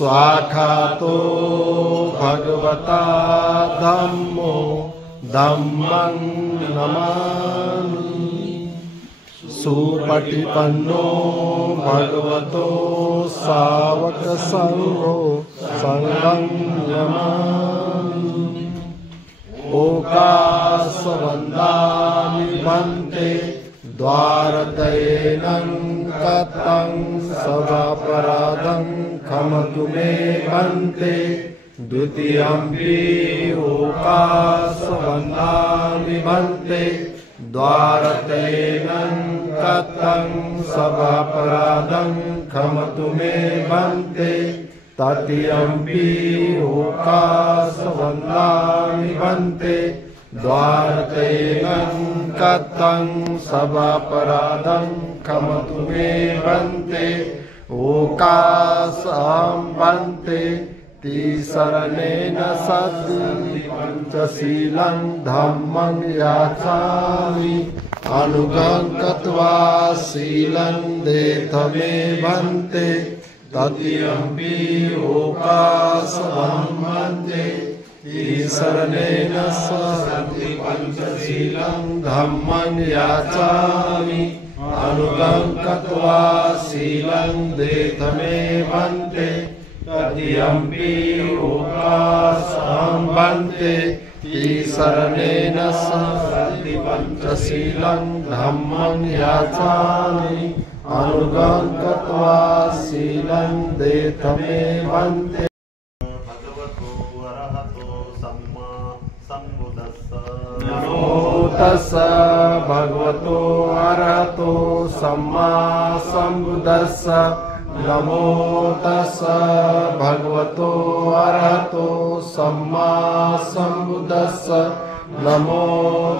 स्वाखातो भगवता धम्मो धम्मं नमामि सुपटिपन्नो भगवतो सावक संघो संघं नमामि ओकाशवन्दामि भन्ते द्वारतयेनं कतं सभापराधं खमतु मे भन्ते द्वितीयम्पि ओकाशवन्दामि भन्ते द्वारतयेनं कतं सभापराधं खमतु मे भन्ते तृतीयम्पि ओकाशवन्दामि भन्ते द्वारतयेनं कतं सभापराधं खमतु मे भन्ते ओकाशं भन्ते तिसरणेन सति पंचशीलं धम्मं याचामि अनुगं कृत्वा शीलं देथ मे भन्ते तृतीयम्पि ओकाशं भन्ते तिसरणेन सति पंचशीलं धम्मं याचामि अनुगं कृत्वा शीलं देथ मे भन्ते तृतीयम्पि ओकाशं भन्ते तिसरणेन सति पंचशीलं धम्मं याचामि अनुगं कृत्वा शीलं देथ मे भन्ते नमो तस्स भगवतो अरहतो सम्मा सम्बुद्धस्स नमो तस्स भगवतो अरहतो सम्मा सम्बुद्धस्स नमो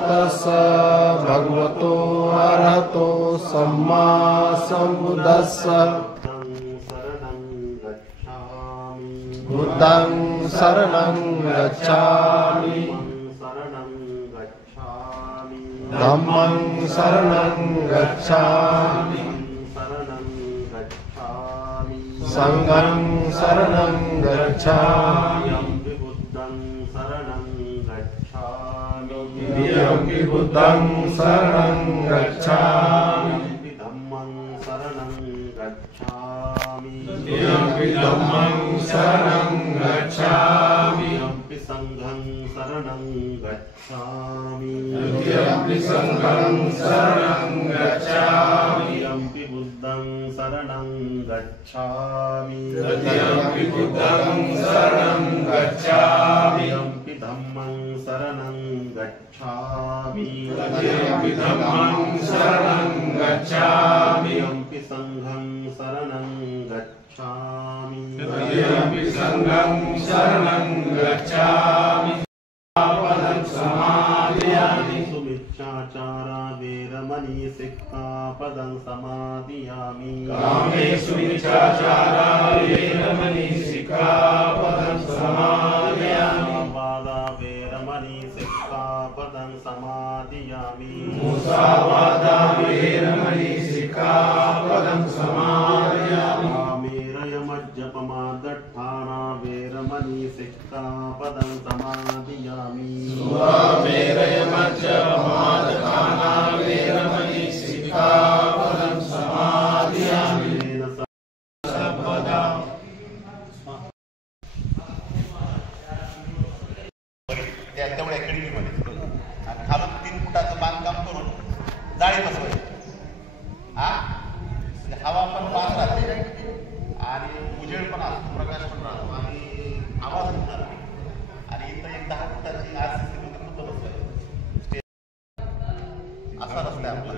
तस्स भगवतो अरहतो सम्मा सम्बुद्धस्स बुद्धं शरणं गच्छामि धम्मं शरणं गच्छामि संघं शरणं गच्छामि द्वितीयम्पि बुद्धं शरणं गच्छामि द्वितीयम्पि धम्मं शरणं गच्छामि संघं शरणं गच्छामि द्वितीयम्पि संघं शरणं गच्छामि द्वितीयम्पि बुद्धं शरणं गच्छामि तृतीयम्पि बुद्धं शरणं गच्छामि द्वितीयम्पि धम्मं शरणं गच्छामि तृतीयम्पि धम्मं शरणं गच्छामि द्वितीयम्पि संघं शरणं गच्छामि तृतीयम्पि संघं शरणं गच्छामि पदं समादयामि सुमिच्छाचारा वेरमणि सिक्खापदं समादयामि कामेषु मिच्छाचारा वेरमणि सिक्खापदं समादयामि वादा वेरमणि सिक्खापदं समादयामि मुसावादा वेरमणि सिक्खापदं समादयामि कामेरयमज्जपमादट्ठाना वेरमणि सिक्खापदं समादयामि सुरामेरयमज्जपमादट्ठाना वेरमणि सिक्खापदं समादयामि सर्वदा त्यामुळे अकॅडमीमध्ये आणि खालून 3 फुटाचं बांधकाम करून जाळी बसवायची म्हणजे हवा पण पास राहते आणि उजेड पण असतो प्रकाश पण राहतो आणि आवाज होणार आणि इथं एक 10 फुटाची RCC मध्ये कुठं बसवायचं असा रस्ता आहे आपला.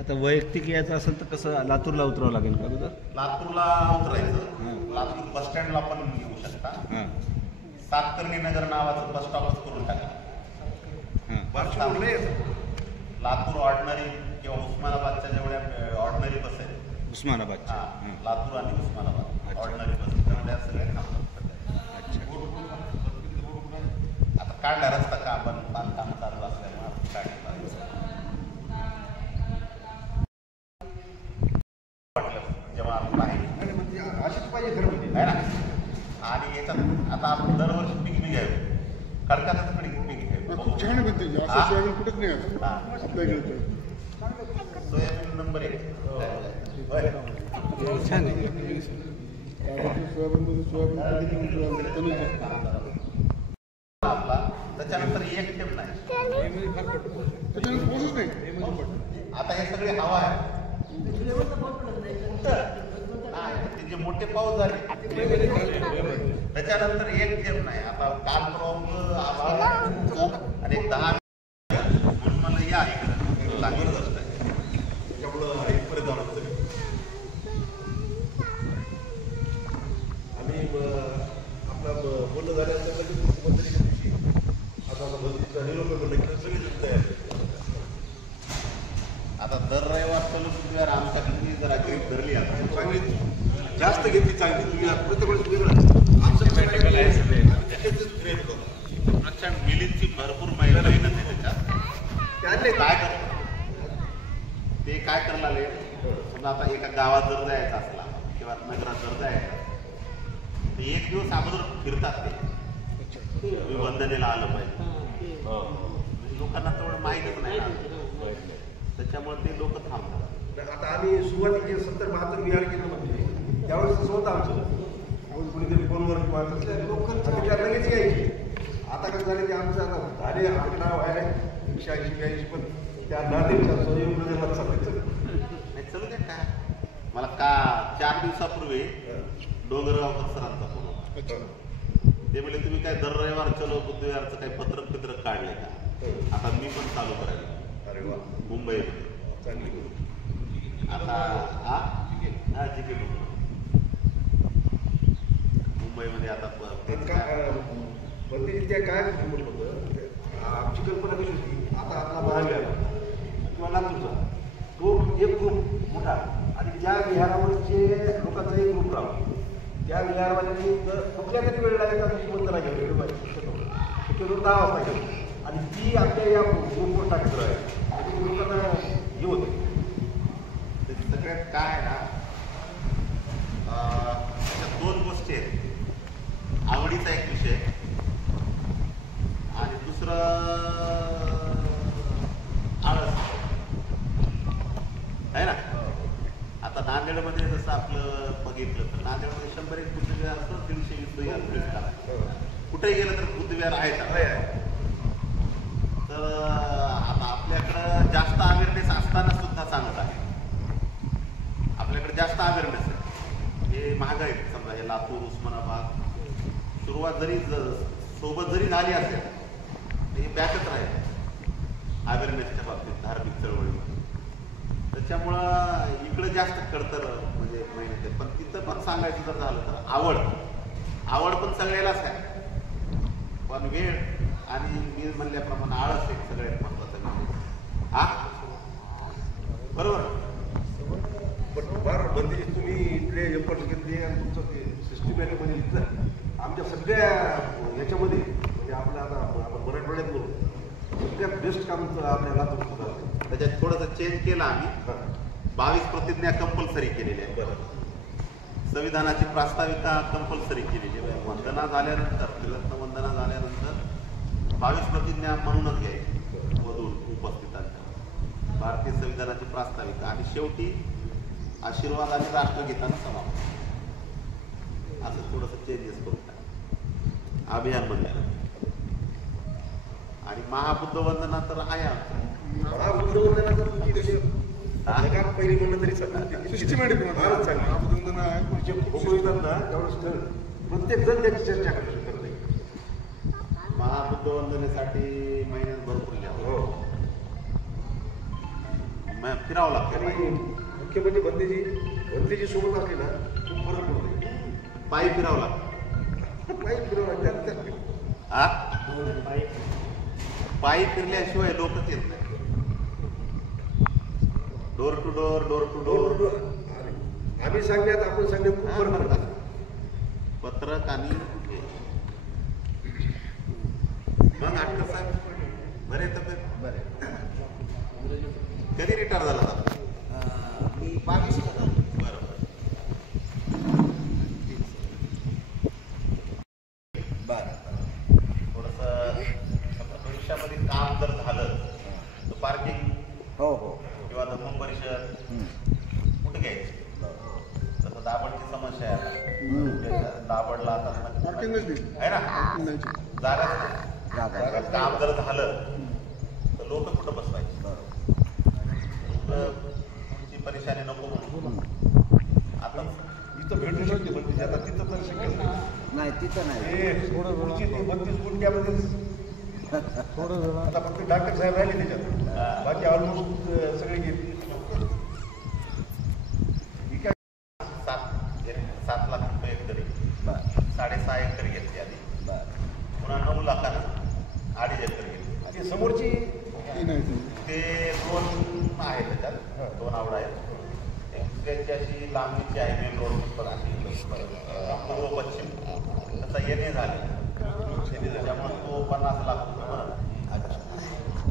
आता वैयक्तिक यायचं असेल तर कसं लातूरला उतरावं लागेल का अगोदर? लातूरला उतरायचं. लातूर बस स्टँडला पण येऊ शकता. सातकर्णी नगर नावाचं बस स्टॉपच करून टाका. लातूर ऑर्डिनरी किंवा उस्मानाबादच्या जेवढ्या ऑर्डिनरी बस आहेत उस्मानाबादच्या लातूर आणि उस्मानाबाद ऑर्डिनरी बस तेवढ्या सगळ्या आता काढला रस्ता का आपण बांधकाम चालू असल्यामुळे काढला जेव्हा आहे ना. आणि याच्यात आता आपण दरवर्षी पीक घ्यावे, कडकाचं पीक घ्यावे. खूप छान आहे ते, असं सोयाबीन कुठेच नाही आता आपल्याकडे. सोयाबीन नंबर 1 छान आहे. आपला त्याच्यानंतर एक ठेप नाही. त्याच्यानंतर पोहोचच नाही. आता हे सगळे हवा आहे. ते जे मोठे पाऊस झाले त्याच्यानंतर एक ठेप नाही. आता काल परवा आणि एक 10 म्हणून मला या इकडं चांगलं गोष्ट आहे. त्याच्यामुळं इथपर्यंत जाणं होतं. आणि आपला बोलणं झाल्यानंतर लगेच मुख्यमंत्र्यांच्या दिवशी आता बंदीचा निरोप म्हणलं की सगळी तयार. आता दर रविवार बुधवार आमच्याकडे जरा ग्रीप धरली. आता चांगली जास्त घेतली चांगली. तुम्ही प्रत्येक वेळेस वेगळं आमचं प्रचंड मिलींची भरपूर मेहनत आहे त्याच्यात. त्यातले काय करतात ते काय करायला लागले. समजा आता एका गावात जर जायचं असला किंवा नगरात जर जायचं तर एक दिवस अगोदर फिरतात ते वंदनेला आलं पाहिजे. लोकांना तेवढं माहीतच नाही ना, त्याच्यामुळे ते लोक थांबतात. आता आम्ही सुरुवातीला 70-72 बिहार केलं म्हणजे त्यावेळेस तसं होतं आमचं. कोणीतरी फोनवर किंवा लोक त्या लगेच यायची. आता कसं झालं की आमचं आता झाले आकडा व्हायला 180-82 पण त्या नांदेडच्या सहयोगाला चालायचं नाही. चलू द्या काय. मला का 4 दिवसापूर्वी डोंगरगावकर सरांचा फोन होता. ते म्हणजे तुम्ही काय दर रविवार चलो बुधवारचं काही पत्रक काढले का. आता मी पण चालू करायला. अरे वा, मुंबईमध्ये चांगली आता हा जिथे मुंबईमध्ये आता बंदी त्या काय म्हटलं होतं. आमची कल्पना कशी होती, आता आपला महाविहार किंवा लातूरचा तो एक ग्रुप मोठा आणि त्या विहारावरचे लोकांचा एक ग्रुप राहतो. त्या विहारवाल्यांनी जर कुठल्या तरी वेळ लागेल तर श्रीमंत नाही घेऊन शक्यतो 10 वाजता घेऊ आणि ती आपल्या या ग्रुपवर टाकत आहे. लोकांना हे होते. सगळ्यात काय ना दोन गोष्टी आहेत. आवडीचा एक विषय आणि दुसरं आळस आहे ना. आता नांदेडमध्ये जसं आपलं बघितलं तर नांदेडमध्ये 101 बुद्धविहार असतं, 150 बुद्धविहार कुठेही गेलं तर बुद्धविहार आहेत. तर आता आपल्याकडं जास्त अवेअरनेस असताना सुद्धा सांगत आहे. आपल्याकडे जास्त अवेअरनेस आहे. हे महाग आहेत. समजा हे लातूर, उस्मानाबाद सुरुवात जरी सोबत जरी झाली असेल तर हे बॅकच राहील अवेअरनेसच्या बाबतीत धार्मिक चळवळीमध्ये. त्याच्यामुळं इकडं जास्त कळतर म्हणजे मेहनत आहे. पण तिथं पण सांगायचं जर झालं तर आवड पण सगळ्यालाच आहे. पण वेळ आणि मी म्हणल्याप्रमाणे आळस एक सगळ्यात महत्वाचा विषय. हा बरोबर. पण फार बंदी तुम्ही इथले एफर्ट्स घेतले आणि तुमचं ते सिस्टमॅटिकमध्ये इथलं आमच्या सगळ्या याच्यामध्ये म्हणजे आपल्या आता आपण मराठवाड्यात बोलू सगळ्यात बेस्ट काम आपल्या लातूर झालं. त्याच्यात थोडंसं चेंज केलं आम्ही. 22 प्रतिज्ञा कंपल्सरी केलेल्या आहे. बरं. संविधानाची प्रास्ताविका कंपल्सरी केलेली आहे. वंदना झाल्यानंतर तिलक वंदना झाल्यानंतर 22 प्रतिज्ञा म्हणूनच घ्यायची वधू उपस्थितांच्या. भारतीय संविधानाची प्रास्ताविका आणि शेवटी आशीर्वाद आणि राष्ट्रगीतानं समाप्त. असं थोडंसं चेंजेस करून टाक अभियान बनलं. आणि महाबुद्ध वंदना तर आहे आमचं. महाबुद्धवंदनाचा तुमची कशी जगात पहिली म्हणलं तरी चालतं. सिस्टमॅटिक फारच चांगली आहे. जे फोटो येतात ना त्यावेळेस प्रत्येक जण त्याची चर्चा करते. महाबुद्ध वंदनेसाठी महिन्यात भरपूर लिहा. हो. फिरावं लागतं. आणि मुख्य म्हणजे बंदीची सोबत असली ना खूप फरक पडतो. पायी फिरावं लागतं. पायी फिरवलं त्यात हा पायी फिरल्याशिवाय लोकच येत नाही. डोर टू डोर आम्ही सांगण्यात आपण सांगण्यात खूप फरक पडतात. पत्रक आणि मग आटकर साहेब बरे तब्येत बरे. कधी रिटायर झाला होता? मी 22 बरोबर. दाबडला आता पार्किंगच नाही. आहे ना, पार्किंग नाही. जागाच नाही. काम जर झालं तर लोक कुठं बसवायचे, ती परेशानी नको म्हणून आता इथं भेटू शकते पण तिथे आता तिथं तर शक्य नाही तिथं नाही. हे पुढची ती 32 गुंठ्यामध्ये आता फक्त डॉक्टर साहेब राहिले त्याच्यात, बाकी ऑलमोस्ट सगळे गेले. 7 लाख रुपये एकरी, 6.5 एकर घेतली आधी, पुन्हा 9 लाखानं 2.5 एकर घेतली. ते समोरची ती नाही ती. ते 2 आहेत त्याच्यात, 2 आवड आहेत. एक त्याची अशी लांबीची आहे मेन रोड पूर्व पश्चिम, त्याचा येणे झाले त्याच्यामुळे तो 50 लाख रुपये म्हणत.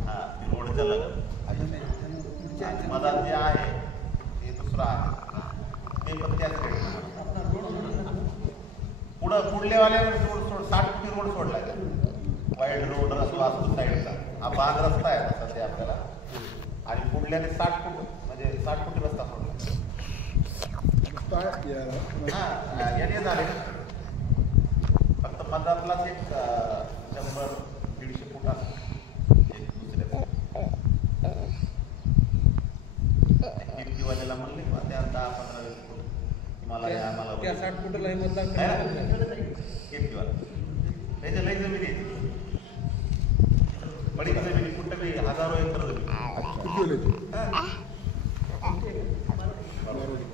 हां, रोडच्या लगत मधात जे आहे ते दुसरं आहे, ते पण त्याच रेट. पुढलेवाल्याने रोड 60 फुटी रोड सोडला का, वाईड रोड वास्तू साईडचा हा बांध रस्ता आहे तसा ते आपल्याला, आणि पुढल्याने 60 फूट म्हणजे 60 फुटी रस्ता सोडला. काय यार. हां, याने झाले फक्त मधातलाच एक 100-150 फूट असतो एक दुसऱ्या किमतीवाल्याला म्हणले त्या 10-15-20 फूट मला आम्हाला 60 फुटाला मतदान किमतीवाला त्याच्या लई जमीन येते, बडी जमिनी कुठं बी हजारो एकर जमीन. किती वेळ येते? मारवाडी.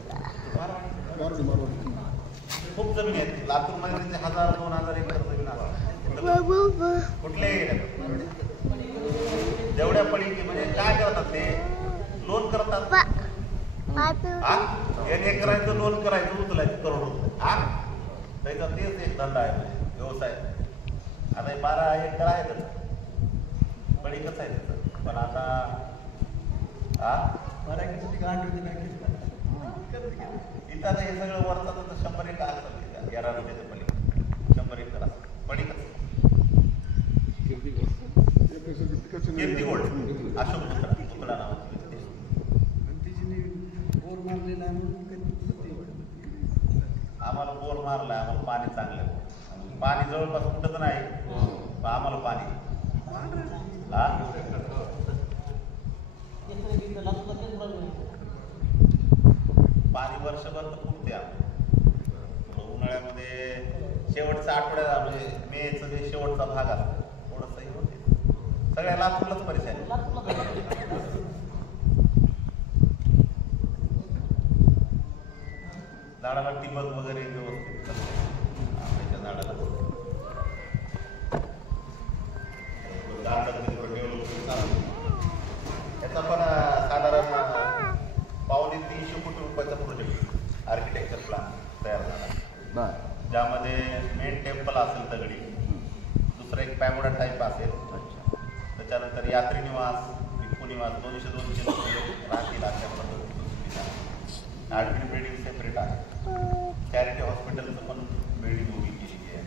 खूप जमीन आहेत लातूरमध्ये, त्यांचे 1000-2000 एकर जमीन असतात कुठल्याही एरियात. जेवढ्या पडी म्हणजे काय करतात ते लोन करतात. 1 एकराचं लोन करायचं, उचलायचं करोड रुपये. त्याचा तेच एक धंदा आहे म्हणजे व्यवसाय. आता 12 एकर आहे त्याचं, पडी कसं आहे त्याचं, पण आता इथं आता हे सगळं वरचं तर 100 एकर असतं 11 रुपयाचं पडी 100 एकर असतं पडी कसं. कीर्ती गोल्ड अशोक पुतळा नावाचं आम्हाला बोर मारलाय, आम्हाला पाणी चांगलं आहे. पाणी जवळपास कुठंच नाही, पण आम्हाला पाणी पाणी वर्षभर तर पुरते आम्हाला. उन्हाळ्यामध्ये शेवटचा आठवड्यात म्हणजे मेचं जे शेवटचा भाग असतो थोडंसंही होते. सगळ्या लातूरलाच परेशानी. झाडाला टिबक वगैरे व्यवस्थित आंब्याच्या झाडाला त्याचा पण साधारण 250-300 कोटी रुपयाचा प्रोजेक्ट आर्किटेक्चर प्लॅन तयार झाला, ज्यामध्ये मेन टेम्पल असेल दगडी, दुसरं एक पॅगोडा टाईप असेल, त्याच्यानंतर यात्री निवास, भिक्खू निवास 200-200 लोक राहतील अशा पद्धतीने. ॲडमिन बिल्डिंग सेपरेट आहे, चॅरिटी हॉस्पिटलचं पण बिल्डिंग उभी केलेली आहे,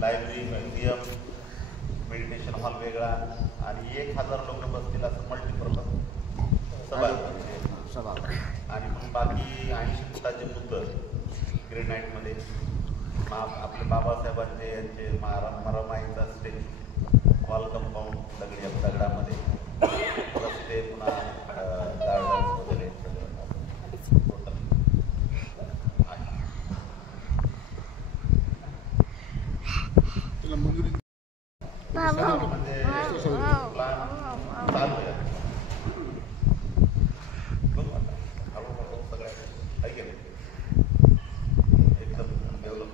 लायब्ररी, म्युझियम, मेडिटेशन हॉल वेगळा, आणि 1000 लोक बसतील असं मल्टीपर्पज सभागृह. आणि मग बाकी 80 फुटाचे बुद्ध ग्रेनाईटमध्ये, आपले बाबासाहेबांचे यांचे मरामाईचा स्टेच्यू, वॉल कंपाऊंड दगडामध्ये, रस्ते, पुन्हा गार्डन्स वगैरे सगळं टोटल आहे. मंजुरी म्हणजे प्लॅन चालू आहे. बघू आता हळूहळू सगळ्या ऐकेल एकदम डेव्हलप.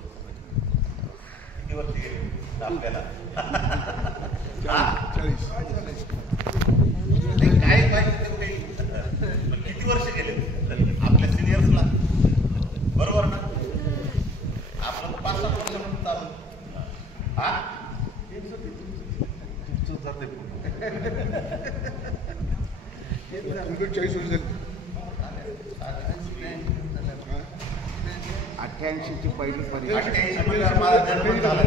किती वर्ष गेली आपल्याला? 40. काय पाहिजे ते काही किती वर्ष गेले आपल्या सिनियर्सला, बरोबर ना? आपलं 5-7 वर्ष म्हणून चालू. हा 40 वर्ष झाली. 88 ची पहिली परीक्षा. 88 मध्ये माझा जन्म झाला.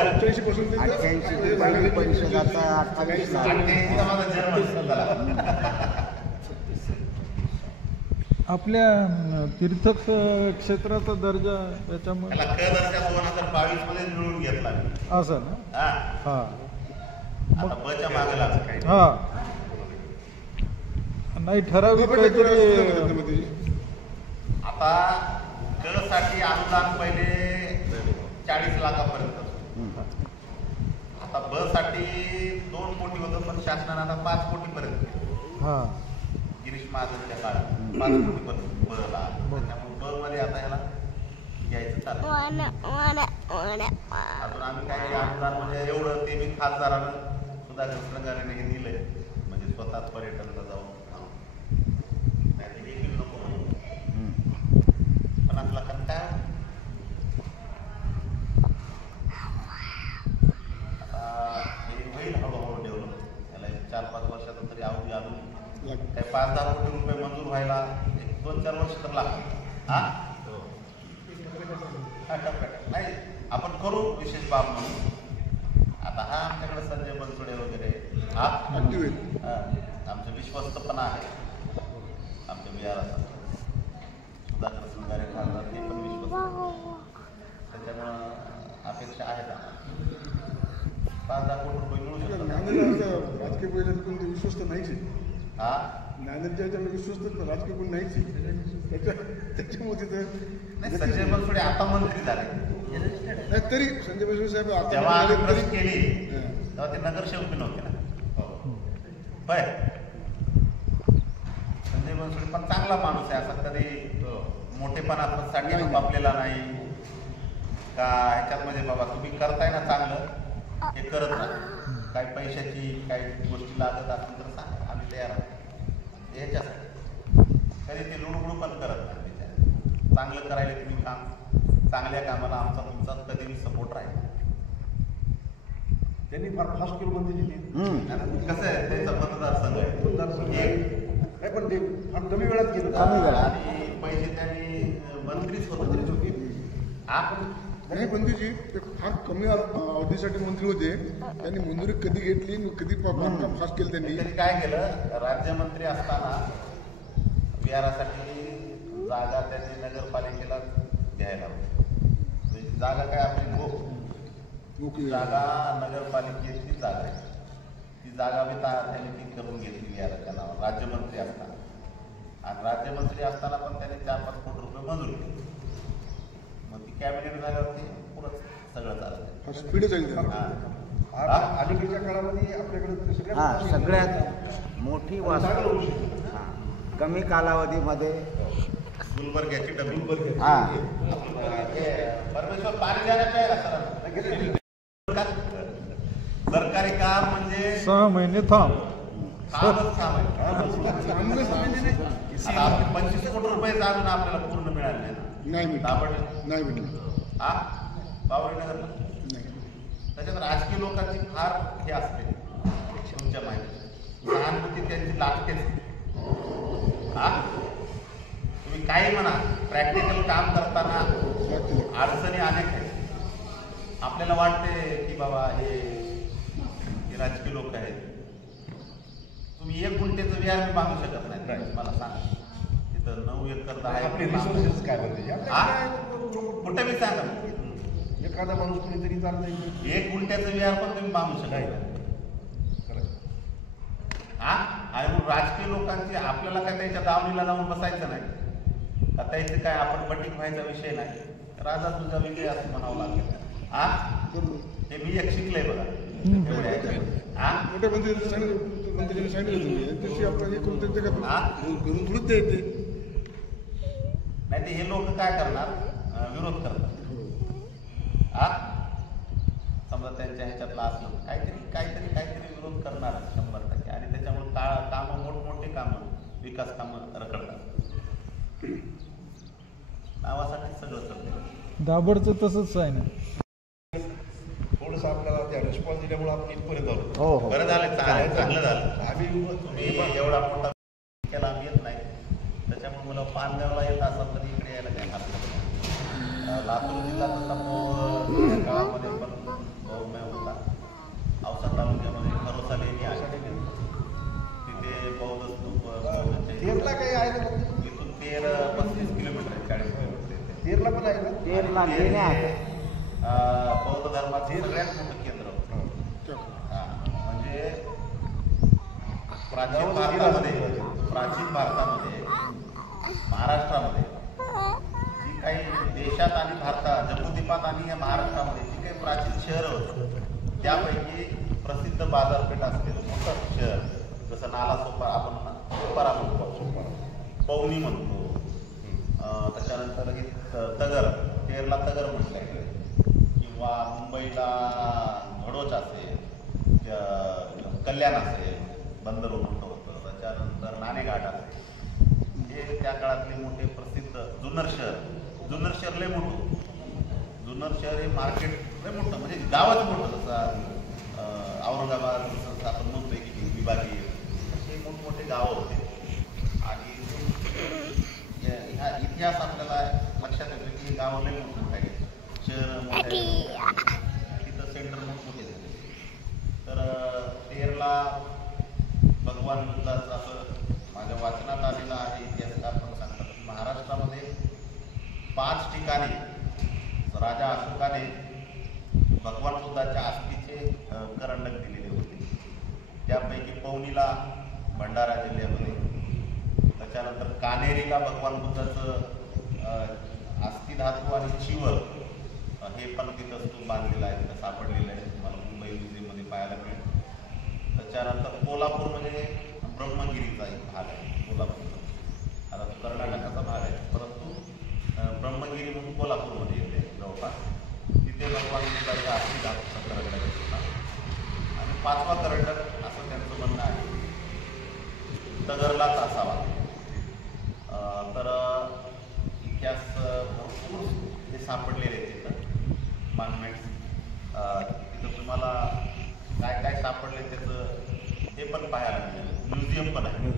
88 पासून 88 ची पहिली परीक्षा आता 28 ला. 88 चा माझा जन्म झाला. आपल्या तीर्थ क्षेत्राचा दर्जा याच्यामध्ये त्याला क दर्जा 2022 मध्ये मिळवून घेतला मी. असं ना. हा हा आता बच्या मागे लागलं काही हा नाही ठराविक काहीतरी. आता क साठी अनुदान पहिले 40 लाखापर्यंत. आता ब साठी 2 कोटी होतं पण शासनाने आता 5 कोटी पर्यंत. हा गिरीश महाजनच्या काळात 5 कोटी पर्यंत बला. त्यामुळे ब मध्ये आता ह्याला घ्यायचं चाललं. अजून आम्ही काही अनुदान म्हणजे एवढं ते मी खासदारानं सुधाकर श्रंगारेने हे दिलंय म्हणजे स्वतःच पर्यटनला जाऊन नाही ते देखील नको म्हणून. पण आपला काय आता हे होईल हळूहळू डेव्हलप. त्याला 4-5 वर्षाचा तरी अवधी अजून काही 5-10 कोटी रुपये मंजूर व्हायला 1-2-4 वर्ष तर लागतात. हा नाही आपण करू विशेष बाब म्हणून. आता हा आमच्याकडे संजय बनसोडे वगैरे हा आमचे विश्वस्त पण आहे. आमच्या बिहारात सुधाकर श्रंगारे खासदार ते पण विश्वस्त. त्याच्यामुळं अपेक्षा आहेत आम्हाला 5-10 कोटी रुपये मिळू शकतात. राजकीय पहिल्यांदा कोण ते विश्वस्त नाहीच आहे. हा ज्ञानेंद्रच्या विश्वस्त राजकीय कोण नाहीच आहे. त्याच्यामध्ये तर नाही संजय बनसोडे आता मंत्री झाले. नाही तरी संजय बनसोडे साहेब आता जेव्हा आम्ही प्रश्न केली हां. तेव्हा ते नगरसेवक बी नव्हते ना. होय संजय बनसोडे पण चांगला माणूस आहे. असा कधी मोठेपणासाठी बापलेला नाही का ह्याच्यामध्ये बाबा तुम्ही करताय ना चांगलं हे करत राहा. काही पैशाची काही गोष्टी लागत असेल तर सांगा आम्ही तयार आहोत ह्याच्यासाठी. कधी ते लुडबुड पण करत नाही. चांगलं करायला तुम्ही काम चांगल्या कामाला आमचा तुमचा कधीही सपोर्ट राहील. त्यांनी फार फास्ट केलं म्हणते. कसं आहे त्याचा मतदारसंघ आहे नाही पण ते फार कमी वेळात केलं आणि पैसे त्यांनी मंत्रीच होते. नाही बंधूजी ते फार कमी अवधीसाठी मंत्री होते. त्यांनी मंजुरी कधी घेतली कधी फास्ट केलं त्यांनी. त्यांनी काय केलं राज्यमंत्री असताना बिहारासाठी जागा त्यांनी नगरपालिकेला घ्यायला होती. जागा काय आपली जागा नगरपालिकेची जागा आहे. ती जागा बी त्यांनी ती करून घेतली बिहाराच्या नावावर राज्यमंत्री असताना. आणि राज्यमंत्री असताना पण त्यांनी 4-5 कोटी रुपये मंजूर केले. मग ती कॅबिनेट झाल्यावरती पुढं सगळं चालतं. स्पीड जाईल. अलीकडच्या काळामध्ये आपल्याकडे सगळ्यात मोठी वास्तू कमी कालावधीमध्ये गुलबर्ग्याची डबी. हा परमेश्वर पाणी द्यायला आहे सरकारी काम म्हणजे 6 महिने थांब. कामच काम आहे. आता आपले 25 कोटी रुपये अजून आपल्याला पूर्ण मिळाले नाही नाही भेटलं. हा बावळीनगरला नाही. त्याच्यात राजकीय लोकांची फार हे असते तुमच्या माहिती सहानुभूती त्यांची लागतेच. हा तुम्ही काही म्हणा प्रॅक्टिकल काम करताना अडचणी अनेक आहेत. आपल्याला वाटते की बाबा हे राजकीय लोक आहेत. तुम्ही 1 गुंठेचं विहार बांधू शकत नाही. मला सांगा तिथं 9 एकर 10 आपले एकर रिसोर्सेस काय बनते कुठे मी सांगा एखादा माणूस कुणीतरी चालतंय 1 गुंठ्याचं विहार पण तुम्ही बांधू शकत नाही. हा आणि मग राजकीय लोकांची आपल्याला काय त्याच्या दावणीला जाऊन बसायचं नाही का त्याचे काय आपण पटीक व्हायचा विषय नाही. राजा तुझा वेगळे असं म्हणावं लागेल. हा ते मी एक शिकलंय बघा. मोठ्या मंत्र्यांनी सांगितलं तशी आपण हे करून त्यांच्या घरून थोडंच द्यायचे. नाही ते हे लोक काय करणार विरोध करतात. हा समजा त्यांच्या ह्याच्यातला असलं काहीतरी विरोध करणार 100%. आणि त्याच्यामुळे कामं मोठमोठे कामं विकास कामं रखडतात. नावासाठी सगळं चालतं. दाभडचं तसंच आहे ना. थोडंसं आपल्याला त्या रिस्पॉन्स दिल्यामुळे आपण इथपर्यंत आलो. हो बरं झालं चांगलं झालं. आम्ही तुम्ही एवढा मोठा केला आम्ही येत नाही. त्याच्यामुळे मला पानगावला येत असाल तर इकडे यायला काही हरकत नाही. लातूर जिल्हा तसा गावामध्ये पण बहुमय होता. औसा तालुक्यामध्ये भरोसा लेणी आहे. तिथे बौद्ध स्तूप काही आहे इथून 13 तेरला पण आहे ना तेर हे, बौद्ध धर्माचे सगळ्यात मोठं केंद्र होतं. म्हणजे प्राचीन भारतामध्ये महाराष्ट्रामध्ये जी काही देशात आणि भारतात जम्मूद्वीपात आणि या महाराष्ट्रामध्ये जी काही प्राचीन शहरं होती त्यापैकी प्रसिद्ध बाजारपेठ असलेलं मोठं शहर जसं नालासोपारा आपण सोपारा म्हणतो, पवनी म्हणतो, त्याच्यानंतर हे तगर, तेरला तगर म्हटलं आहे, किंवा मुंबईला घडोच असेल, कल्याण असेल, बंदर मोठं होतं, त्याच्यानंतर नाणेघाट असेल, हे त्या काळातले मोठे प्रसिद्ध जुन्नर शहर लय मोठं, जुन्नर शहर हे मार्केट लय मोठं, म्हणजे गावच मोठं, जसं औरंगाबाद जसं आपण म्हणतोय की विभागीय, हे मोठमोठे गावं होते. आणि ह्या इतिहास आपल्याला लक्षात येतो की गावं लय मोठमोठे आहे, शहर मोठे, तिथं सेंटर मोठमोठे झाले. तर तेरला भगवान बुद्धाचं असं माझ्या वाचनात आलेलं आहे, इतिहासकार पण सांगतात की महाराष्ट्रामध्ये 5 ठिकाणी राजा अशोकाने भगवान बुद्धाच्या अस्थीचे करंडक दिलेले होते. त्यापैकी पवनीला भंडारा जिल्ह्यामध्ये, त्याच्यानंतर कानेरीला भगवान बुद्धाचं अस्थिधातू आणि चिवर हे पण तिथं स्तूप बांधलेलं आहे, तिथं सापडलेलं आहे, तुम्हाला मुंबई म्युझियममध्ये पाहायला मिळेल. त्याच्यानंतर कोल्हापूरमध्ये ब्रह्मगिरीचा एक भाग आहे, कोल्हापूरचा, आता तो कर्नाटकाचा भाग आहे, परंतु ब्रह्मगिरी म्हणून कोल्हापूरमध्ये येते जवळपास, तिथे भगवान बुद्धाचा अस्थिधातूचा करंडक होता. आणि 5वा करंडक असं त्यांचं म्हणणं आहे तगरलाच असावा. तर इतिहास भरपूर ते सापडलेले आहेत तिथं मॉन्युमेंट्स, तिथं तुम्हाला काय काय सापडले त्याचं हे पण पाहायला मिळेल. म्युझियम पण आहे,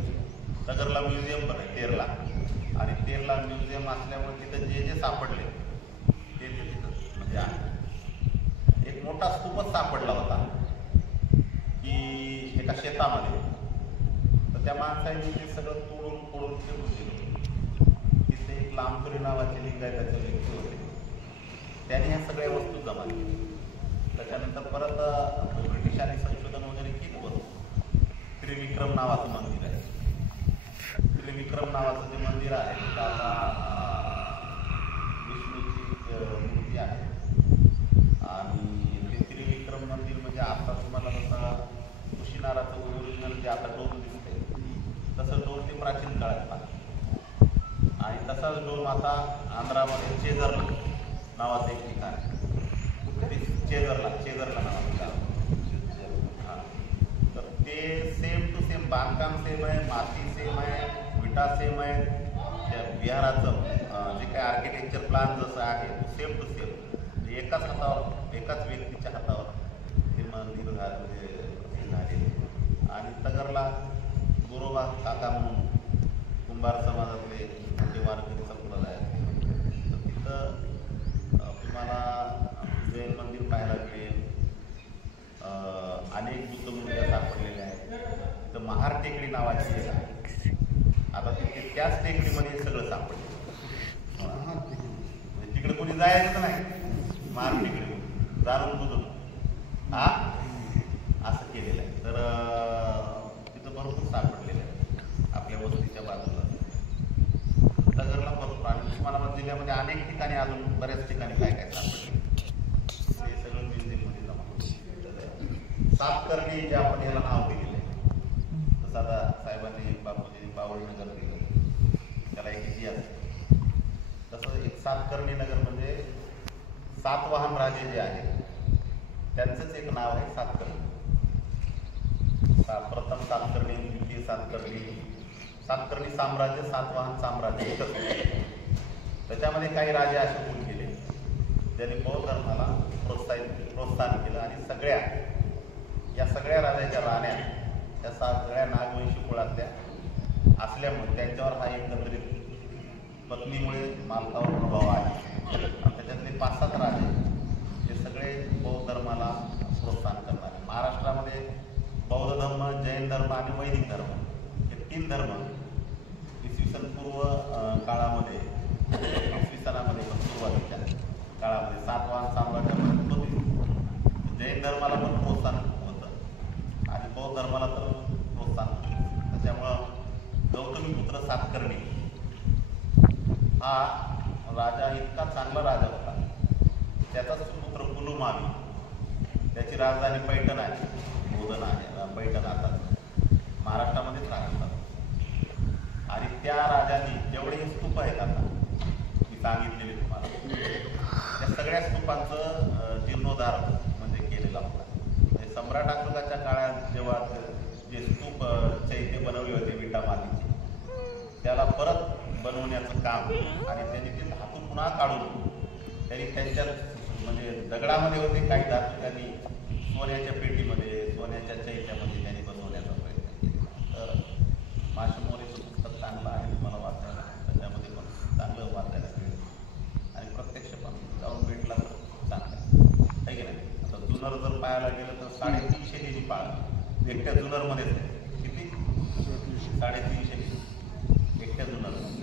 तगरला म्युझियम पण आहे तेरला, आणि तेरला म्युझियम असल्यामुळे तिथं जे जे सापडले ते तिथं म्हणजे आहे. एक मोठा स्तूपच सापडला होता की एका शेतामध्ये, तर त्या माणसाने ते सगळं तोडून फोडून फेकून दिलं. तिथे एक लांबकरी नावाचे लिंगायताचे व्यक्ती होते, त्याने ह्या सगळ्या वस्तू जमा केल्या. त्याच्यानंतर परत ब्रिटिशांनी संशोधन वगैरे केलं होतं. त्रिविक्रम नावाचं मंदिर आहे, त्रिविक्रम नावाचं जे मंदिर आहे तिथं आता विष्णूची मूर्ती आहे. आणि ते त्रिविक्रम मंदिर म्हणजे आता तुम्हाला जसं कुशीनाराचं ओरिजिनल जे आता डोम दिसते तसं डोम ते प्राचीन काळात आहे. आणि तसाच डोम आता आंध्रामध्ये चेजर नावाचं एक ठिकाण आहे, चेजरला नावाचं गाव. हां, तर ते सेम टू सेम बांधकाम सेम आहे, माती सेम आहे, विटा सेम आहे, त्या विहाराचं जे काही आर्किटेक्चर प्लॅन जसं आहे तो सेम टू सेम, म्हणजे एकाच हातावर, एकाच व्यक्तीच्या हातावर ते मंदिर झाले. आणि तगरला गोरोबा काका म्हणून कुंभार समाजातले मोठे वारकरी संप्रदाय आहेत, तर तिथं तुम्हाला जैन मंदिर पाहायला मिळेल. अनेक बुद्ध मूर्त्या सापडलेल्या आहेत. तर महार टेकडी नावाची एक आहे, आता तिथे त्याच टेकडीमध्ये सगळं सापडलं. तिकडे कोणी जायचं नाही, महार टेकडी जाणून बुजून असं केलेलं आहे. तर तिथं भरपूर सापडलेलं आहे आपल्या वस्तीच्या बाजूला. तगरला भरपूर, आणि उस्मानाबाद जिल्ह्यामध्ये अनेक ठिकाणी अजून बऱ्याच ठिकाणी काय काय सापडले ते सगळं म्युझियममध्ये जमा. सातकर्णी जे आपण याला नाव दिलेलं आहे, तसं आता साहेबांनी बापूजी बावळनगर दिलं, त्याला एक इतिहास. तसं एक सातकर्णी नगर म्हणजे सातवाहन राजे जे आहेत त्यांचंच एक नाव आहे सातकर्णी. प्रथम सातकर्णी, द्वितीय सातकर्णी, सातकर्णी साम्राज्य, सातवाहन साम्राज्य एकच होतं. त्याच्यामध्ये काही राजे असे होऊन गेले ज्यांनी बौद्ध धर्माला प्रोत्साहन केलं, आणि या सगळ्या राजाच्या राण्या त्या सगळ्या नागवंशी कुळातल्या असल्यामुळे त्यांच्यावर हा एकत्रित पत्नीमुळे मालकावर प्रभाव आहे. आणि त्याच्यातले 5-7 राजे हे सगळे बौद्ध धर्माला प्रोत्साहन करणारे. महाराष्ट्रामध्ये बौद्ध धर्म, जैन धर्म आणि वैदिक धर्म हे 3 धर्म इसवी सन पूर्व काळामध्ये, इसवी सनामध्ये चांगला राजा होता. त्याचाच पुत्र कुलुमावी, त्याची राजधानी पैठण आहे, बोधन आहे, पैठण आता महाराष्ट्रामध्येच राहतात. आणि त्या राजांनी जेवढे स्तूप आहेत आता मी सांगितलेले तुम्हाला, त्या सगळ्या स्तूपांचं जीर्णोद्धार म्हणजे केलेला होता. म्हणजे सम्राट अशोकाच्या काळात जेव्हा जे स्तूप चैत्य बनवले होते विटा मातीचे, त्याला परत बनवण्याचं काम आणि त्यांनी ते धातू पुन्हा काढून त्यांनी त्यांच्या म्हणजे दगडामध्ये होते काही धातू त्यांनी सोन्याच्या पेटीमध्ये, सोन्याच्या चैत्यामध्ये त्यांनी बसवण्याचा प्रयत्न केला. तर माशमोरेचं पुस्तक चांगलं आहे, तुम्हाला वाचायला त्याच्यामध्ये पण चांगलं वाचायला मिळेल आणि प्रत्यक्ष पण जाऊन भेटला तर चांगलं आहे की नाही. आता जुन्नर जर पाहायला गेलं तर 350 निधी पाळ एकट्या जुन्नरमध्येच आहे. किती? 350 एकट्या जुन्नरमध्ये.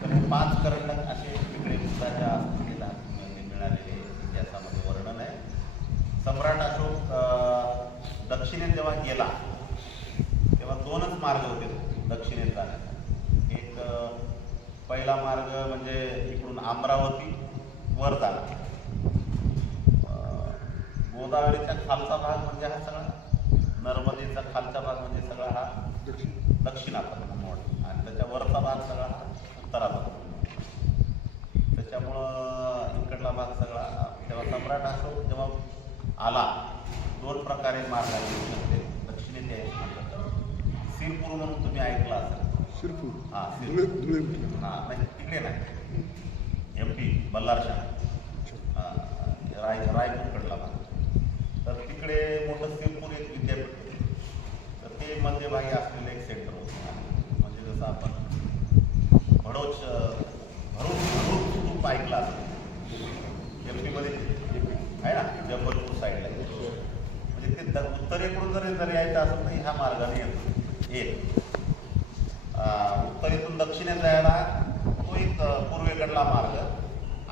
तर 5 करंडक असे तिकडे बुद्धाच्या आस्तीला मिळालेले इतिहासामध्ये वर्णन आहे. सम्राट अशोक दक्षिणेत जेव्हा गेला तेव्हा 2च मार्ग होते दक्षिणेत जाण्याचा. एक पहिला मार्ग म्हणजे इकडून अमरावती वर जाणं, गोदावरीचा खालचा भाग म्हणजे हा सगळा, नर्मदेचा खालचा भाग म्हणजे सगळा हा दक्षिणाचा मोड आणि त्याच्या वरचा भाग सगळा हा उत्तराचा. त्याच्यामुळं इकडला भाग सगळा. तेव्हा सम्राट अशोक जेव्हा आला 2 प्रकारे मार्ग आहे दक्षिणेत यायचं म्हटलं. सिरपूर म्हणून तुम्ही ऐकलं असेल. शिरपूर. हां, धुळे. हां, नाही तिकडे नाही, MP बल्लारशाह, रायपूरकडला भाग. तर तिकडे मोठं सिरपूर एक विद्यापीठ होतं. तर ते मध्यभागी असलेलं एक सेंटर होतं. म्हणजे जसं आपण भरूच स्तूप ऐकला असेल, MP मध्ये आहे ना, जबलपूर साईडला. म्हणजे ते उत्तरेकडून जर यायचं असेल तर ह्या मार्गाने येतो. उत्तरेतून दक्षिणेत जायला तो एक पूर्वेकडला मार्ग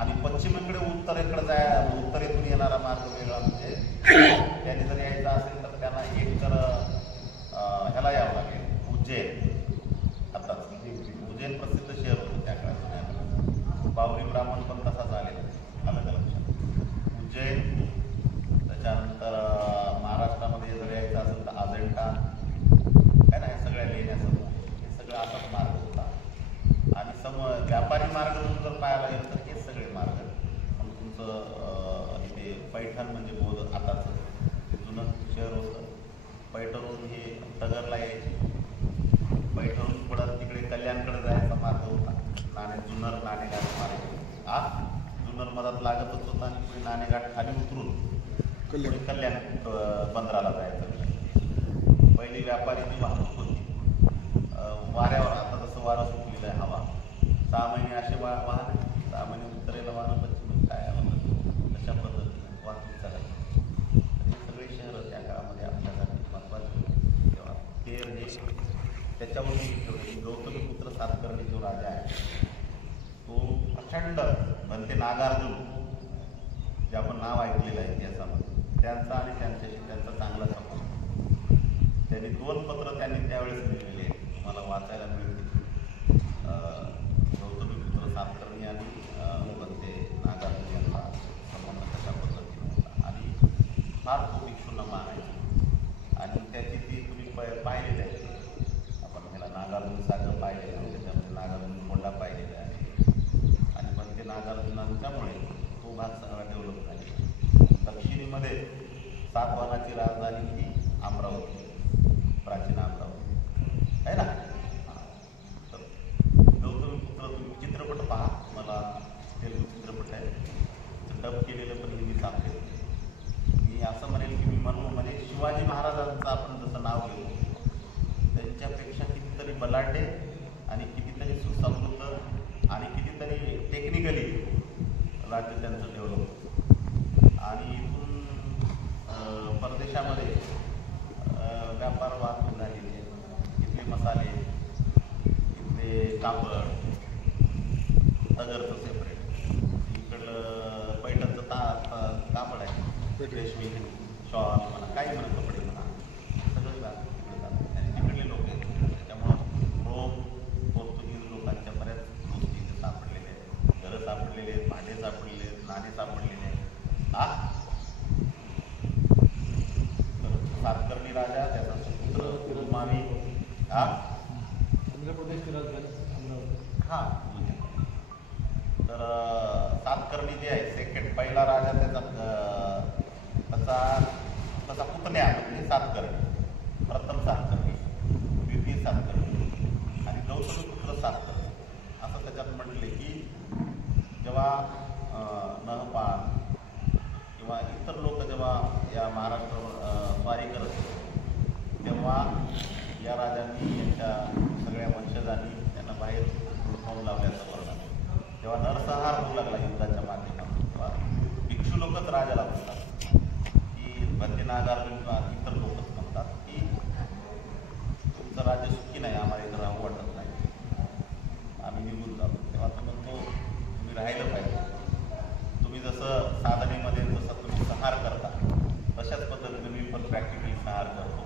आणि पश्चिमेकडे उत्तरेतून येणारा मार्ग वेगळा. म्हणजे त्याने जर यायचं असेल तर त्यांना एक तर ह्याला यावं लागेल, उज्जैन. आताच उज्जैन प्रसिद्ध शहर होतं त्या काळात. बावरी ब्राह्मण पण तसाच आलेला, अलग लक्षात. उज्जैन, त्याच्यानंतर महाराष्ट्रामध्ये जर यायचं असेल तर अजंठा काय ना, हे सगळ्या लेण्याचं हे सगळं असाच मार्ग होता. आणि व्यापारी मार्ग म्हणून जर पाहायला गेलं तर हेच सगळे मार्ग. मग तुमचं इथे पैठण म्हणजे बोध आताचं ते जुनं शहर होतं. पैठणहून हे तगरला यायचे, पैठणहून पुढं तिकडे कल्याणकडे जायचा मार्ग होता. जुन्नर नाणेघाट मार्ग जुन्नर मधात लागतच होता आणि पुढे नाणेघाट खाली उतरून पुढे कल्याण बंदराला जायचं. पहिली व्यापारीची वाहतूक होती वाऱ्यावर. आता जसं वारं सुटलेलं आहे, हवा 6 महिने असे वाहन, 6 महिने उत्तरेला वाहन, पश्चिम काय तशा पद्धतीने वाहतूक चालायची. हे सगळे शहरं त्या काळामध्ये आपल्यासाठी महत्त्वाचे होते. तेव्हा तेर हे त्याच्यावरून गौतमीपुत्र सातकर्णी जो राजा आहे तो प्रचंड बनते नागार्जुन, जे आपण नाव ऐकलेलं आहे इतिहासामध्ये, त्यांचा आणि त्यांच्याशी त्यांचा चांगला संबंध. त्यांनी 2 पत्र त्यांनी त्यावेळेस लिहिलेले आहेत, तुम्हाला वाचायला मिळतील. गौतमीपुत्र सातकर्णी आणि बनते नागार्जुन यांचा संबंध कशा पद्धतीने होता आणि फार तो भिक्षूंना मानायचा. आणि त्याची ती तुम्ही पाहिलेली आहे, आपण ह्याला नागार्जुन सागर पाहिलेलं आहे, त्याच्यामध्ये नागार्जुन कोंडा पाहिलेला आहे. आणि पण ते नागार्जुनांच्यामुळे तो भाग सगळा डेव्हलप झाला. दक्षिणेमध्ये सातवाहनाची राजधानी ही अमरावती, प्राचीन अमरावती आहे ना. तर गौतमीपुत्र तुम्ही चित्रपट पहा, मला तेलुगू चित्रपट आहे, डब केलेलं पण हिंदी सांगते. मी असं म्हणेल की मी म्हणजे शिवाजी महाराजांचं आपण जसं नाव घेऊ त्यांच्यापेक्षा कितीतरी बलाढ्य आणि कितीतरी सुसमृद्ध आणि कितीतरी टेक्निकली राज्य त्यांचं डेव्हलप होतं. आणि इथून परदेशामध्ये व्यापार वाहतूक झालेली आहे. इथले मसाले, इथले कापड, तगरचं सेपरेट, इकडलं पैठणचं कापड आहे, रेशमी शॉल म्हणा, काही म्हणा, कपडे म्हणा, सगळं जातं. आणि तिकडले लोक आहेत, त्याच्यामुळं रोम पोर्तुगीज लोकांच्या बऱ्याच गोष्टी इथे सापडलेल्या आहेत. भांडे सापडले, नाणे सापडलेले हा. सातकर्णी राजा, त्याचा सुपुत्र कुलमावी हा. हा तर सातकर्णी जे आहे सेकंड, पहिला राजा त्याचा पुतण्या म्हणजे सातकर्णी, प्रथम सातकर्णी, द्वितीय सातकर्णी आणि गौतमी पुत्र सातकर्णी असं त्याच्यात म्हटले की जेव्हा नहपान किंवा इतर लोक जेव्हा या महाराष्ट्रावर स्वारी करत होते तेव्हा या राजांनी यांच्या सगळ्या वंशजांनी त्यांना बाहेर हुडकावून लावल्याचं वर्णन. जेव्हा नरसंहार होऊ लागला युद्धाच्या माध्यमातून तेव्हा भिक्षू लोकच राजाला म्हणतात की बद्रीनागार्जुन किंवा इतर लोकच म्हणतात की तुमचं राज्य सुखी नाही, आम्हाला इथं राहू वाटत नाही, आम्ही निघून जातो. तेव्हा तो म्हणतो तुम्ही राहिलं पाहिजे. तुम्ही जसं साधनेमध्ये जसं तुम्ही संहार करता तशाच पद्धतीने मी पण प्रॅक्टिकली संहार करतो.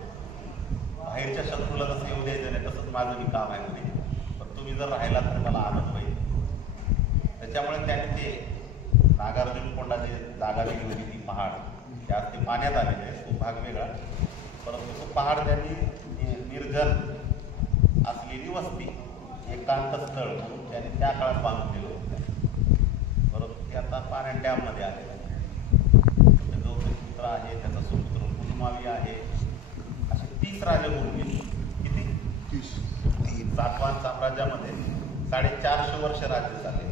बाहेरच्या शत्रूला जसं येऊ द्यायचं नाही तसंच माझं मी काम आहे म्हणजे, पण तुम्ही जर राहिला तर मला आनंद होईल. त्याच्यामुळे त्यांनी ते नागार्जुन कोंडाची जागा वेगळी होती, ती पहाड त्यात ते पाण्यात आलेले आहे, तो भाग वेगळा. परंतु तो पहाड त्यांनी निर्जन असलेली वस्ती, एकांत स्थळ म्हणून त्यांनी त्या काळात बांधून दिलं होतं. परंतु ते आता पाण्यात डॅममध्ये आलेलं आहे. गौतमी पुत्र आहे, त्याचा सुपुत्र कुलमावी आहे, असे 30 राजे होऊन गेले. किती? 30. सातवाहन साम्राज्यामध्ये 450 वर्ष राज्य चालले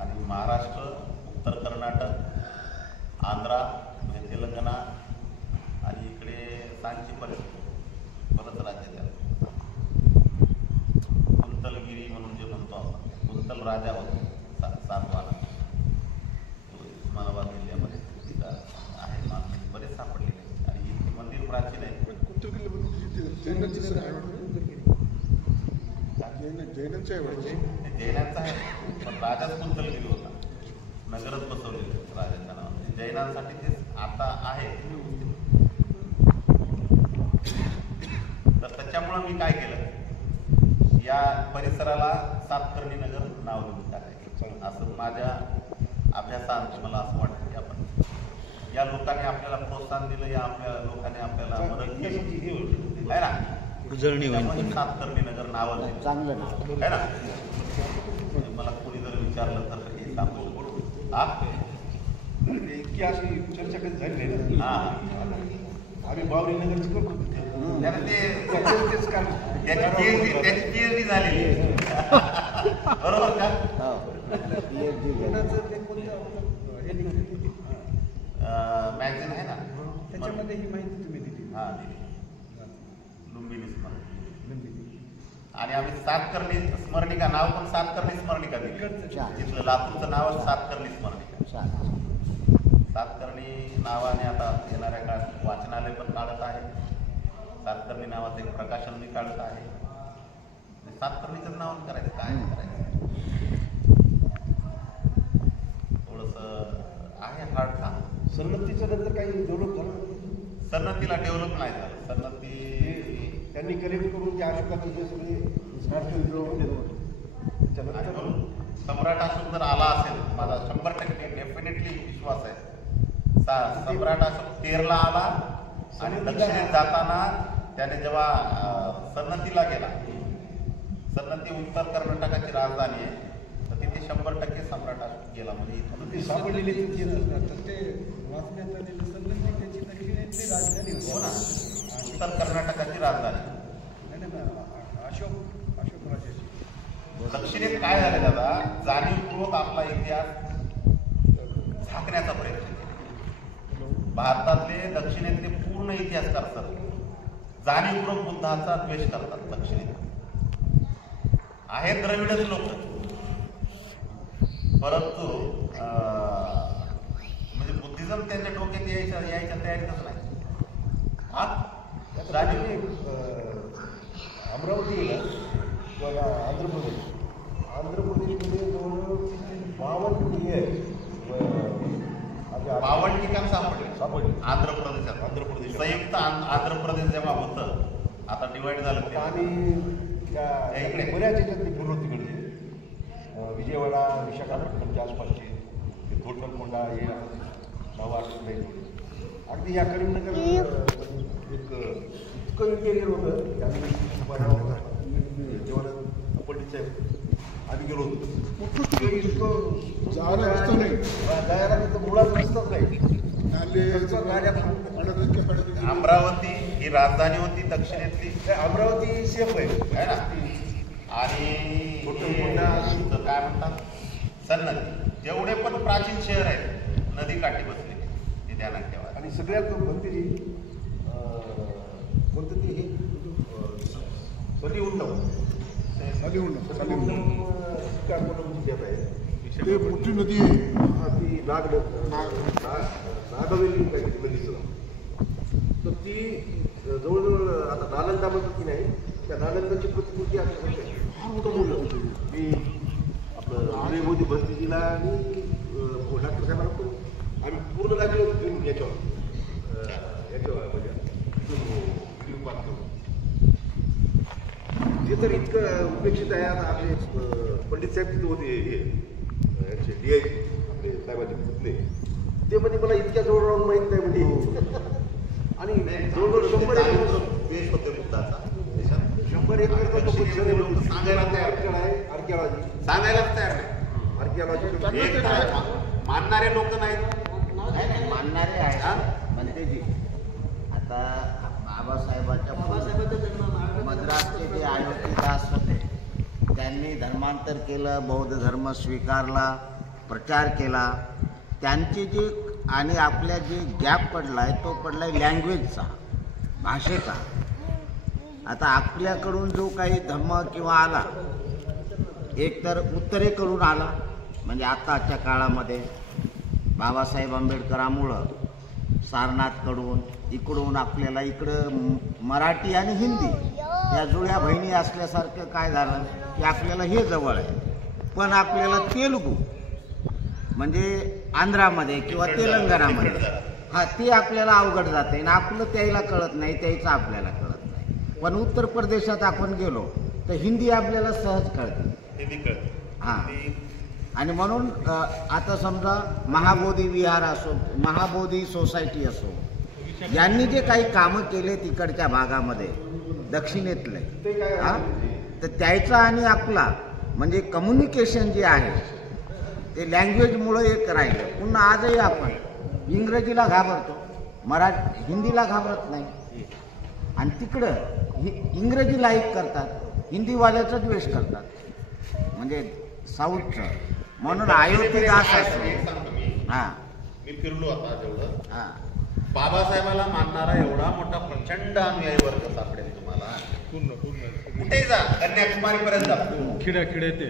आणि महाराष्ट्र, उत्तर कर्नाटक, आंध्रा म्हणजे तेलंगणा आणि इकडे सांचीपर्यंत बरंच राज्य झालं. कुंतलगिरी म्हणून जे म्हणतो आपण, कुंतल राजा होता सातवाहन, उस्मानाबाद जिल्ह्यामध्ये आहे, माणसं बरेच सापडलेले आणि इथे मंदिर प्राचीन आहे. जैनांचा आहे पण राजाच कुंतलगिरी होता, नगरच बसवलेलं राजाच्या नावाने. जैनांसाठी ते आता आहे. तर त्याच्यामुळं मी काय केलं, या परिसराला सातकर्णी नगर नाव देऊन टाकायचं असं माझ्या अभ्यासात मला असं वाटतं की आपण या लोकांनी आपल्याला प्रोत्साहन दिलं, या आपल्या लोकांनी आपल्याला मदत केली आहे ना, उजळणी होईल. त्यामुळे सातकर्णी नगर नावाचं चांगलं नाव आहे ना. मला कोणी जर विचारलं तर हे सांगू शकतो हा. इतकी अशी चर्चा कधी झाली नाही हा ना. आम्ही बावरी नगरची करतो त्याला ते तेच कारण त्याची PhD झालेली आहे. बरोबर का? मॅगझिन आहे ना, त्याच्यामध्ये ही माहिती तुम्ही दिली. हा लुंबिनी स्मरणिका. आणि आम्ही सातकर्णी स्मरणिका नाव पण सातकर्णी स्मरणिका दिली. तिथलं लातूरचं नाव सातकर्णी स्मरणिका. सातकर्णी नावाने आता येणाऱ्या काळात वाचनालय पण काढत आहे. सातकर्णी नावाचं एक प्रकाशन मी काढत आहे. सातकर्णीचं नाव करायचं, काय नाही करायचं, थोडंसं आहे हार्ड काम. सन्नतीच्या नंतर काही डेव्हलप झालं? सन्नतीला डेव्हलप नाही झालं. सन्नती त्यांनी कलेक्ट करून त्या अशोकाचे जे सगळे आणि म्हणून सम्राट अशोक जर आला असेल, माझा 100% डेफिनेटली विश्वास आहे. सम्राट अशोक 13ला आला आणि दक्षिणेत जाताना त्याने जेव्हा सन्नतीला गेला, सन्नती उत्तर कर्नाटकाची राजधानी आहे, तर तिथे 100% सम्राट अशोक गेला. म्हणजे इथून ते सापडलेले ते वाचण्यात आलेले सन्नती त्याची दक्षिणेतली राजधानी होती. हो ना, उत्तर कर्नाटकाची राजधानी. अशोक राजाची दक्षिणेत काय झालं दादा, जाणीवपूर्वक आपला इतिहास झाकण्याचा प्रयत्न केला. भारतातले दक्षिणेतले पूर्ण इतिहासकार सर जाणीवपूर्वक बुद्धाचा द्वेष करतात. दक्षिणेत आहेत द्रविडच लोक, परंतु म्हणजे बुद्धिझम त्यांच्या डोक्यात यायच्या तयारीतच नाही. अमरावती किंवा आंध्र प्रदेशमध्ये जवळजवळ 52 पिढी आहे. 52 ठिकाण सापडले आंध्र प्रदेशात. संयुक्त आंध्र प्रदेश जेव्हा होतं, आता डिवाइड झालं. आणि इकडे बऱ्याच याच्यातली पूर्ण तिकडचे विजयवाडा विशाखापट्टणमच्या आसपासचे ते धोटरकोंडा हे नावं आठवत नाही. अगदी या करीमनगर एक इतकं इंटेरियर होतं त्यामुळे जेव्हा पंडित साहेब आम्ही गेलो होतो इतकं जायला रस्ता नाही. जायला तिथं मुळात रस्ताच नाही. गाड्या अमरावती ही राजधानी होती दक्षिणेतली. अमरावती सेफ आहे ना. आणि तुमचं काय म्हणतात सन्नदी जेवढे पण प्राचीन शहर आहेत नदीकाठी बसले ते ध्यानात ठेवा. आणि सगळ्यात म्हणते जी कोणतं ते हे सली उंडव जिल्ह्यात आहे. ते मोठी नदी आहे. ती नागवेली नदीचं. तर ती जवळजवळ आता नालंदा म्हणतात की नाही त्या नालंदाची प्रतिकृती आमच्याकडे फार मोठं मोठं मी आपलं मोदी भरतीजीला आणि डॉक्टर साहेबांना पण आम्ही पूर्ण लागले होतो याच्यावर म्हणजे व्हिडिओ कॉल करून. ते तर इतकं उपेक्षित आहे. आता आपले पंडित साहेब तिथे होते हे यांचे DI आपले साहेबांचे पुतणे ते म्हणजे मला इतक्या जवळ राहून माहीत नाही म्हणजे. आणि जवळजवळ 100 एकर देश होते मुद्दाचा 100 एकर सांगायला तयार आहे. आर्किओलॉजी सांगायलाच तयार नाही. आर्किओलॉजी मानणारे लोक नाहीत. नाही मानणारे आहे म्हणते जी. आता बाबासाहेबांच्या मद्रासचे जे अयोध्येदास होते त्यांनी धर्मांतर केलं, बौद्ध धर्म स्वीकारला, प्रचार केला. त्यांची जी आणि आपल्या जे गॅप पडला आहे तो पडला आहे लँग्वेजचा, भाषेचा. आता आपल्याकडून जो काही धम्म किंवा आला एकतर उत्तरेकडून आला म्हणजे आताच्या काळामध्ये बाबासाहेब आंबेडकरांमुळं सारनाथकडून इकडून आपल्याला इकडं मराठी आणि हिंदी या जुळ्या बहिणी असल्यासारखं काय झालं की आपल्याला हे जवळ आहे. पण आपल्याला तेलुगू म्हणजे आंध्रामध्ये किंवा तेलंगणामध्ये ते आपल्याला अवघड जाते आणि आपलं त्याला कळत नाही, त्याचं आपल्याला कळत नाही. पण उत्तर प्रदेशात आपण गेलो तर हिंदी आपल्याला सहज कळते. हां. आणि म्हणून आता समजा महाबोधी विहार असो, महाबोधी सोसायटी असो, यांनी जे काही कामं केले तिकडच्या भागामध्ये दक्षिणेतले तर त्याचा आणि आपला म्हणजे कम्युनिकेशन जे आहे ते लँग्वेजमुळं एक राहिलं. पुन्हा आजही आपण इंग्रजीला घाबरतो, हिंदीला घाबरत नाही. आणि तिकडं इंग्रजी लाईक करतात, हिंदीवाल्याचा द्वेष करतात म्हणजे साऊथचं. म्हणून अयोध्येदास असो. हां मी फिरलो आता जेवढं हां बाबासाहेबाला मानणारा एवढा मोठा प्रचंड अनुयायी वर्ग सापडेल तुम्हाला. कुठेही जा कन्याकुमारी पर्यंत जा खिडे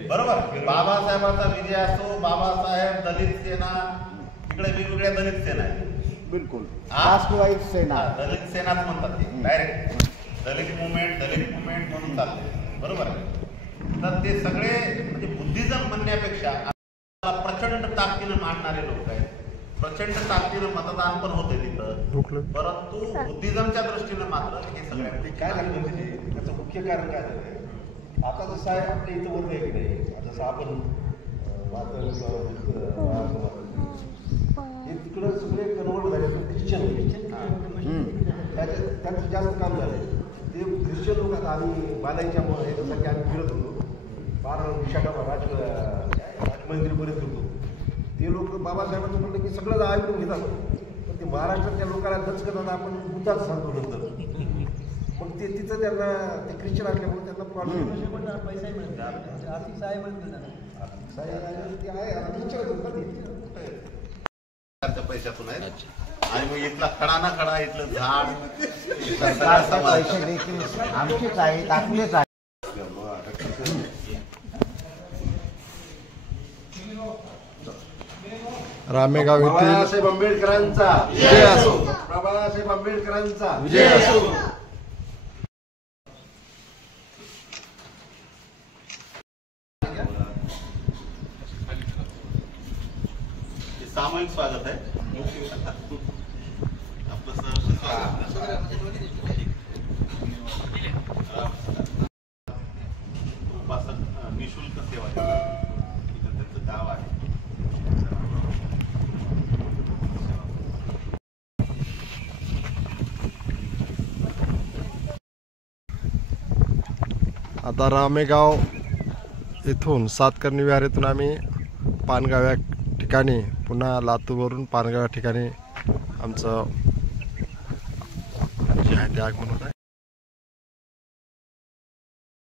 बरोबर. बाबासाहेबाचा विजय असो, बाबासाहेब दलित सेना, इकडे वेगवेगळ्या दलित सेना आहेत. बिलकुल दलित सेनाच म्हणतात ते डायरेक्ट. दलित मुवमेंट म्हणून चालते बरोबर आहे. तर ते सगळे म्हणजे बुद्धिझम म्हणण्यापेक्षा प्रचंड ताकदीनं मानणारे लोक आहेत. प्रचंड ताकदीनं मतदान पण होते तिथं. परंतु बुद्धिझमच्या दृष्टीनं मात्र हे सगळे काय झालं म्हणजे त्याचं मुख्य कारण काय झालं. आता जसं आहे आपल्या इथं वर्ग आहे की नाही, जसं आपण हे तिकडं सगळे कन्वर्ट झाले ख्रिश्चन त्यांचं जास्त काम झालं. ते ख्रिश्चन लोक आता आम्ही बालाईच्या ह्याच्यासाठी आम्ही फिरत होतो फार राजमंदिरपर्यंत होतो. ते लोक बाबासाहेबांचं म्हणलं की सगळं ऐकून घेतात. पण ते महाराष्ट्राच्या लोकांना दचकतात आपण बुद्धाच सांगतो नंतर. मग ते तिथं त्यांना ते ख्रिश्चन असल्यामुळे त्यांना प्रॉब्लेम पैशातून आहेत. आणि मग इथला खडा ना खडा इथलं झाड सरकारचे पैसे देखील आमचेच आहेत, आपलेच आहेत. रामेगाव येथील बाबासाहेब आंबेडकरांचा विजय असो. बाबासाहेब आंबेडकरांचा विजय असो. सामूहिक स्वागत आहे. आपलं सहर्ष स्वागत. उपासक निशुल्क सेवा देतात. आता रामेगाव येथून सातकर्णी विहार आम्ही पानगाव या ठिकाणी पुन्हा लातूरवरून पानगाव या ठिकाणी आमचं जे आहे ते आगमन होत आहे.